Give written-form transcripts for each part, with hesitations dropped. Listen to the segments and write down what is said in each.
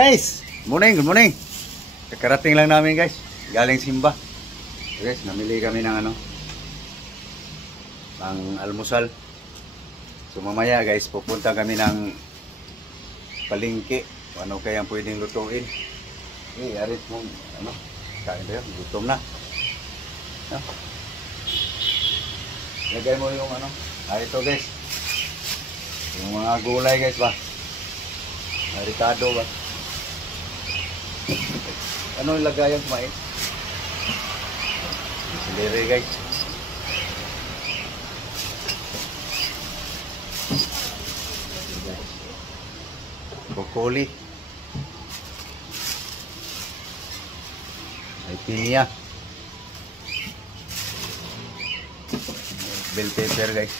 Guys, good morning. Kakarating lang namin guys, galing simba. Guys, namili kami ng pang almusal. So mamaya guys, pupunta kami ng palengke. Ano kaya pwedeng lutuin? Arit mo, kain tayo, gutom na. Lagay mo yung ito guys. Yung mga gulay guys ba? Ricado ba? Ano yung lagayan kumain? Sendiri guys. Broccoli. Ay pinya. Bell pepper guys.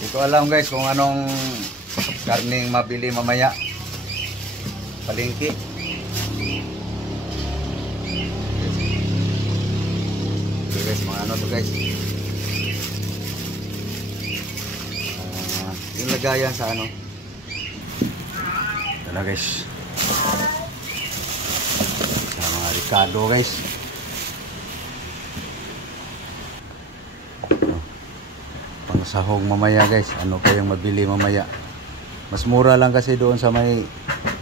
Hindi ko alam guys kung anong karning mabili mamaya palengke. Okay guys, mga to guys. Yung lagayan sa ito na guys. Sa mga ricado guys. Sahog mamaya guys, ano pa yung mabili mamaya. Mas mura lang kasi doon sa may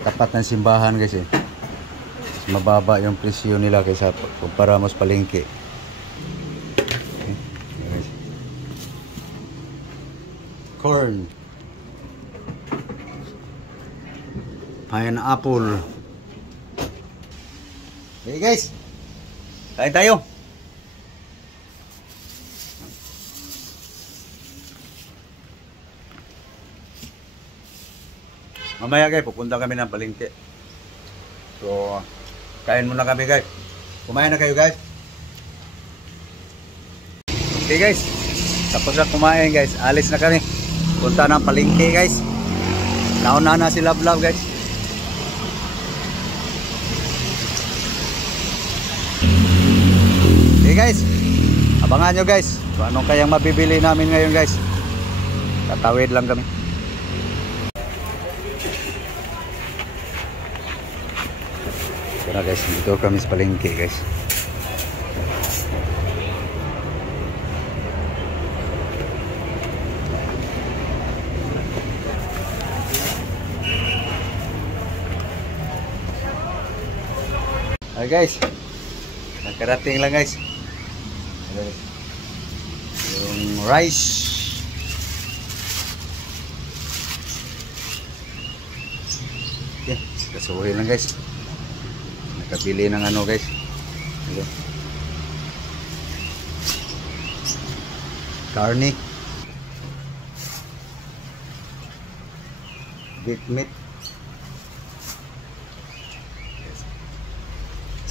tapat ng simbahan guys Mas mababa yung presyo nila kaysa kumpara mas palengke. Okay. Corn, pineapple. Okay guys, kain tayo. Mamaya guys, pupunta kami ng palengke. So, kain muna kami guys. Kumain na kayo guys. Okay guys, tapos na kumain guys. Alis na kami. Punta ng palengke guys. Nauna na si Love guys. Okay guys, abangan nyo guys kung anong kayang mabibili namin ngayon guys. Tatawid lang kami. Tara guys, dito kami sa palengke guys. Hi guys, nakarating lang guys. Yung rice. Okay, kasuhin lang guys. Nakabili ng guys. Carne, beef meat.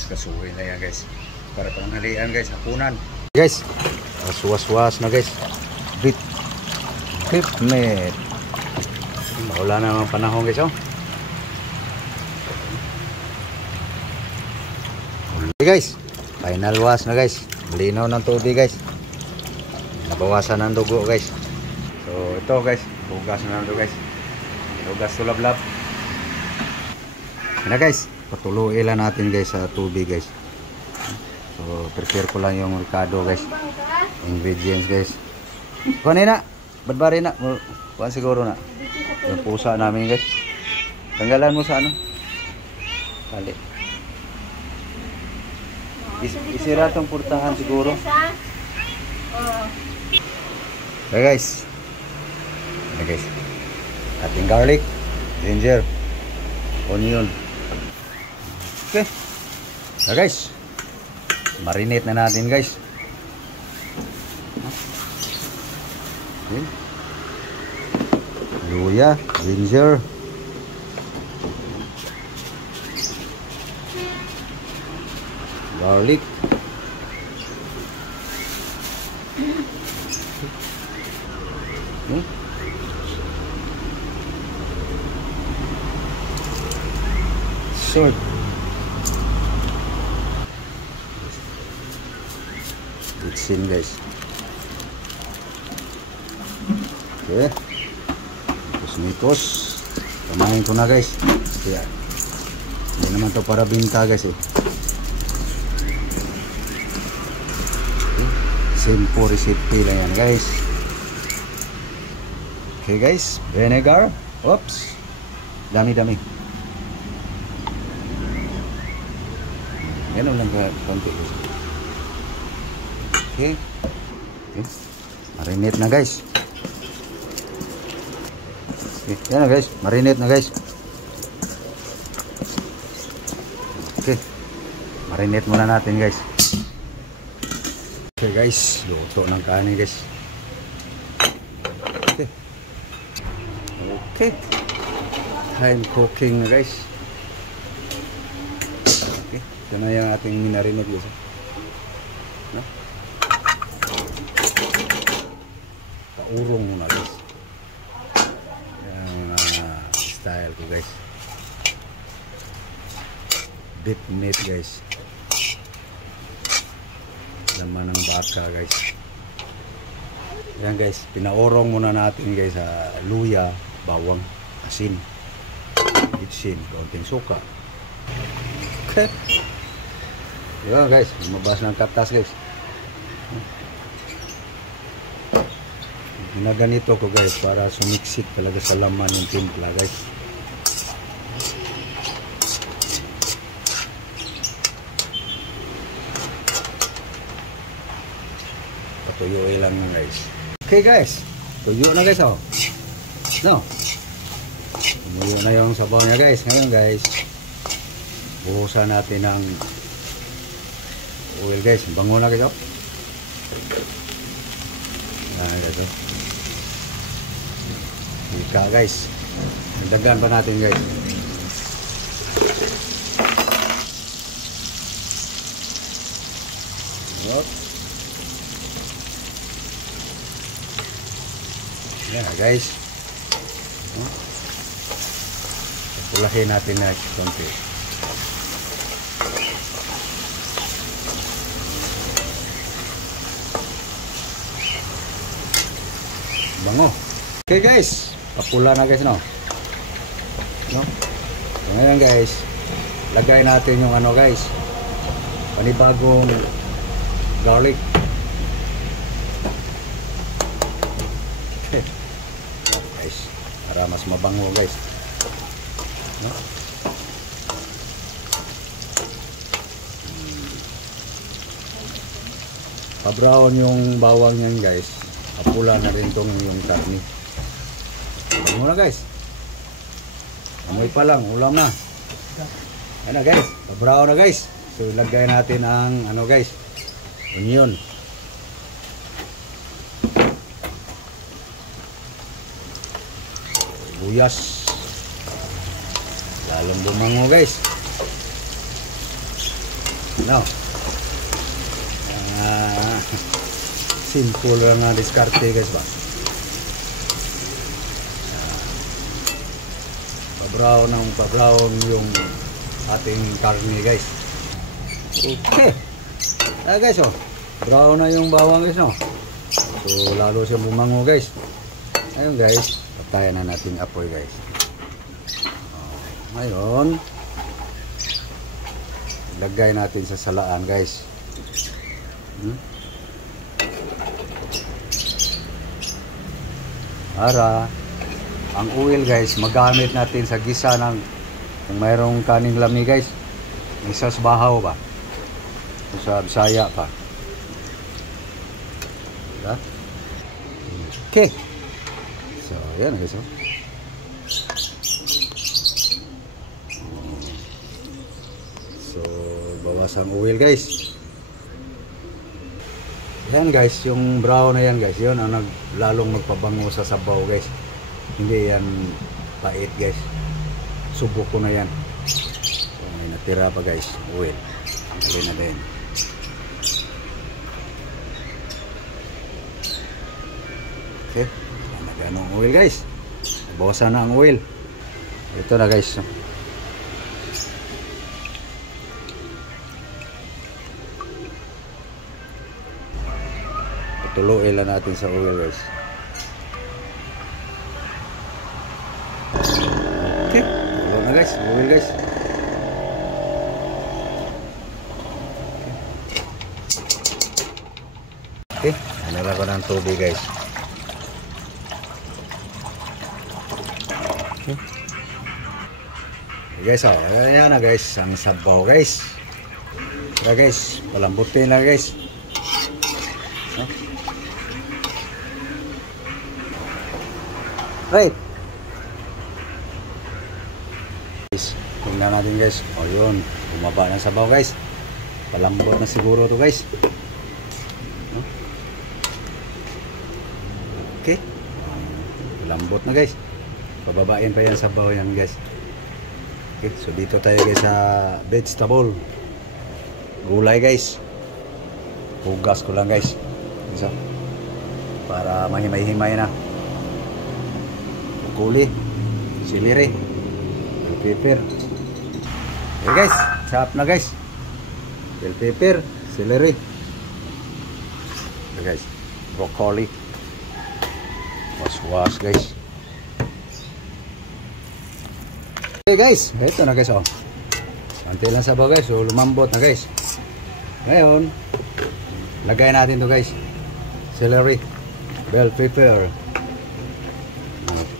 Kasuhin na yan guys. Para panghalian guys, hapunan. Guys, suwas-suwas na guys. Beef meat. Wala na naman panahon guys Okay guys, final wash na guys. Malinaw ng tubig guys. Nabawasan ng dugo guys. So ito guys, hugas na ng dugo guys. Hugas sulab-lab. Yan na guys, patuloy lang natin guys sa tubig guys. So prepare ko lang yung ricado guys. Ingredients guys. Kunin na, badbari na. Kuhan siguro na. Yung pusa namin guys. Tanggalan mo sa Kali. Isira tong purtahan siguro. Okay guys. Ating garlic, ginger, onion. Okay. Guys. Marinate na natin guys. Okay. Luya, ginger. Garlic. Salt. It's in guys. Okay. Mikos. Pamahin ko na guys. Kaya hindi naman to para binta guys eh. Okay. Simple recipe lang yan guys. Okay guys. Vinegar. Oops. Dami-dami. Ganun lang konti guys. Okay. Okay. Marinate na guys. Okay. Yan na guys. Marinate na guys. Okay. Marinate muna natin guys. Okay guys. Luto ng kanin guys. Okay. Okay. Time cooking na guys. Okay. Ito na yung ating minarinate guys. No? Paurong muna guys. Yung style ko guys. Deep meat guys. Laman ng baka guys. Yan guys. Pinaurong muna natin guys sa luya, bawang, asin, bitsin, kaunting suka. Okay. Yan guys. Lumabas ng katas guys. Ginaganito ko guys para sumiksik talaga sa laman ng timpla guys. Patuyuin lang na guys. Okay guys. Tuyo na guys oh. No. Tumuyo na yung sabaw niya guys. Ngayon guys. Buhusan natin ng oil guys. Bango na guys oh. Ayan guys oh. Ika guys. Dagdagan pa natin guys. Hop. Yan guys. Pulahin natin na konti. Bango. Okay guys. Papula na guys no. No? So, ngayon guys, lagay natin yung ano guys. Panibagong garlic. Okay. No, guys, para mas mabango guys. No? Pa-brown yung bawang yan guys. Papula na rin tong yung karni. Muna guys. Amoy pa lang, ulam na. Ayan na guys, brown na guys. So ilagay natin ang ano guys, onion. Buyas. Lalong bumango guys. Now. Simple lang na diskarte guys ba. Pa-brown yung ating karne guys. Okay. Guys oh. Brown na yung bawang guys no. So lalo siyang bumango guys. Ayun guys, patayan na natin apoy guys. Ngayon lagay natin sa salaan guys. Para ang oil guys, magamit natin sa gisa ng kung mayroong kaning lami guys. Isa sa bahaw ba? Sa Bisaya pa. Diba? Okay. So, yan guys. So, bawasan oil guys. Yan guys, yung brown na yan guys. Yun ang lalong magpabango sa sabaw guys. Hindi yan pait guys. Subok ko na yan. So, may natira pa guys. Oil. Tanggalin na din. Okay. Nagano ang oil guys. Bawasan na ang oil. Ito na guys. Patuloy lang natin sa oil guys. guys, oil guys. Okay, hanala ko ng tubig guys. Okay. Guys, oh, ayan na guys, ang sabaw guys. Tara guys, palambutin na guys. Oh. Right. Guys, tingnan natin guys. O yun, bumaba ng sabaw guys. Palambot na siguro to guys. Okay. Palambot na guys. Pababain pa yan sabaw yan guys. Okay, so dito tayo guys sa vegetable. Gulay guys. Hugas ko lang guys. So, para mahimay-himay na. Kuli, celery, bell pepper. Okay guys, chop na guys. Bell pepper, celery. Okay guys, broccoli. Was guys. Okay guys, ito na guys oh. Konti lang sabaw guys, so lumambot na guys. Ngayon, lagay natin to guys. Celery, bell pepper.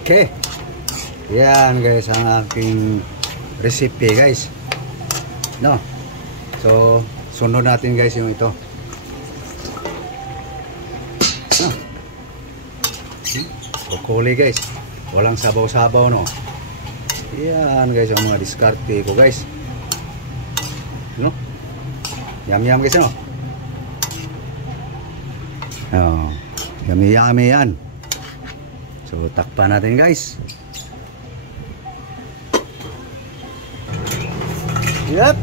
Okay. Yan guys ang aking recipe guys. No. So, sunod natin guys yung ito. No. Broccoli guys. Walang sabaw-sabaw no. Yan guys ang mga diskarte ko guys. No? Yum guys no. Oh, yummy yan. So, takpan natin guys. Yep.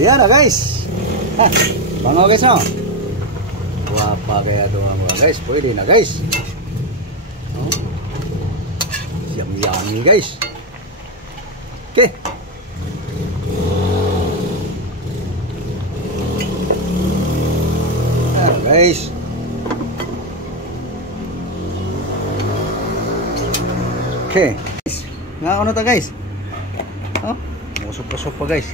Yan na guys. Ha, bango guys no. Wapa kaya ito mga guys. Pwede na guys. Oh. Yummy guys. Okay. Yan guys. Okay. Nga ano ta guys? Oh, musok-musok pa guys.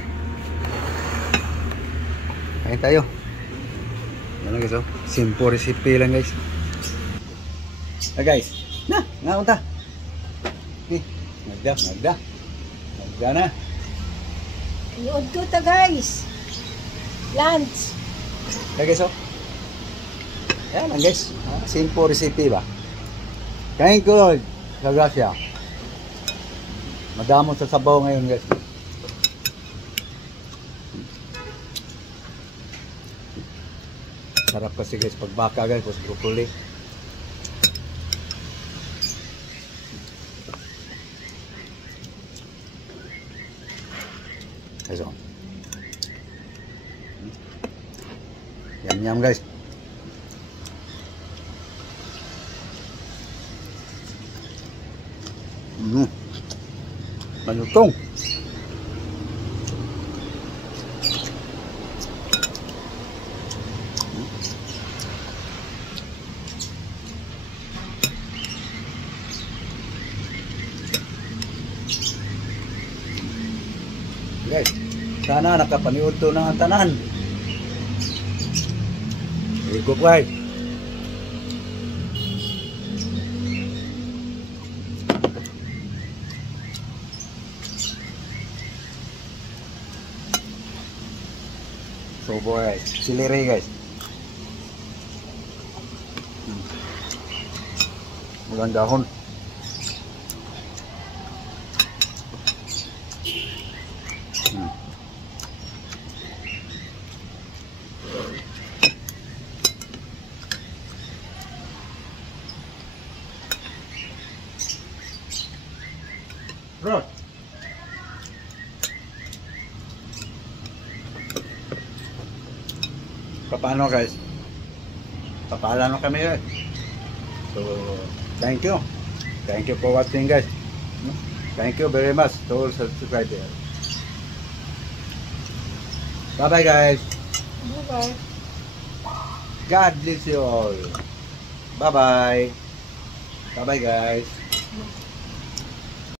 Kain tayo. Yan guys oh. Simple recipe lang guys. Guys. Na, nga unta. Okay. Nagda na. Iod ko ta guys. Lunch. Guys oh. Yan lang guys. Simple recipe ba? Kain ko Lord. Sa grasya. Madamot sa sabaw ngayon guys. Sarap kasi guys pag baka guys, pag broccoli. Eso. Yum guys. Malutong. Guys, sana nakapaniod to ng tanan. Igop guys. So guys, celery guys. Mulang dahon. Bro. Paano guys? Papaalam na kami guys. So, thank you. Thank you for watching guys. Thank you very much to all subscribers. Bye bye guys. Bye. God bless you all. Bye bye. Bye bye guys.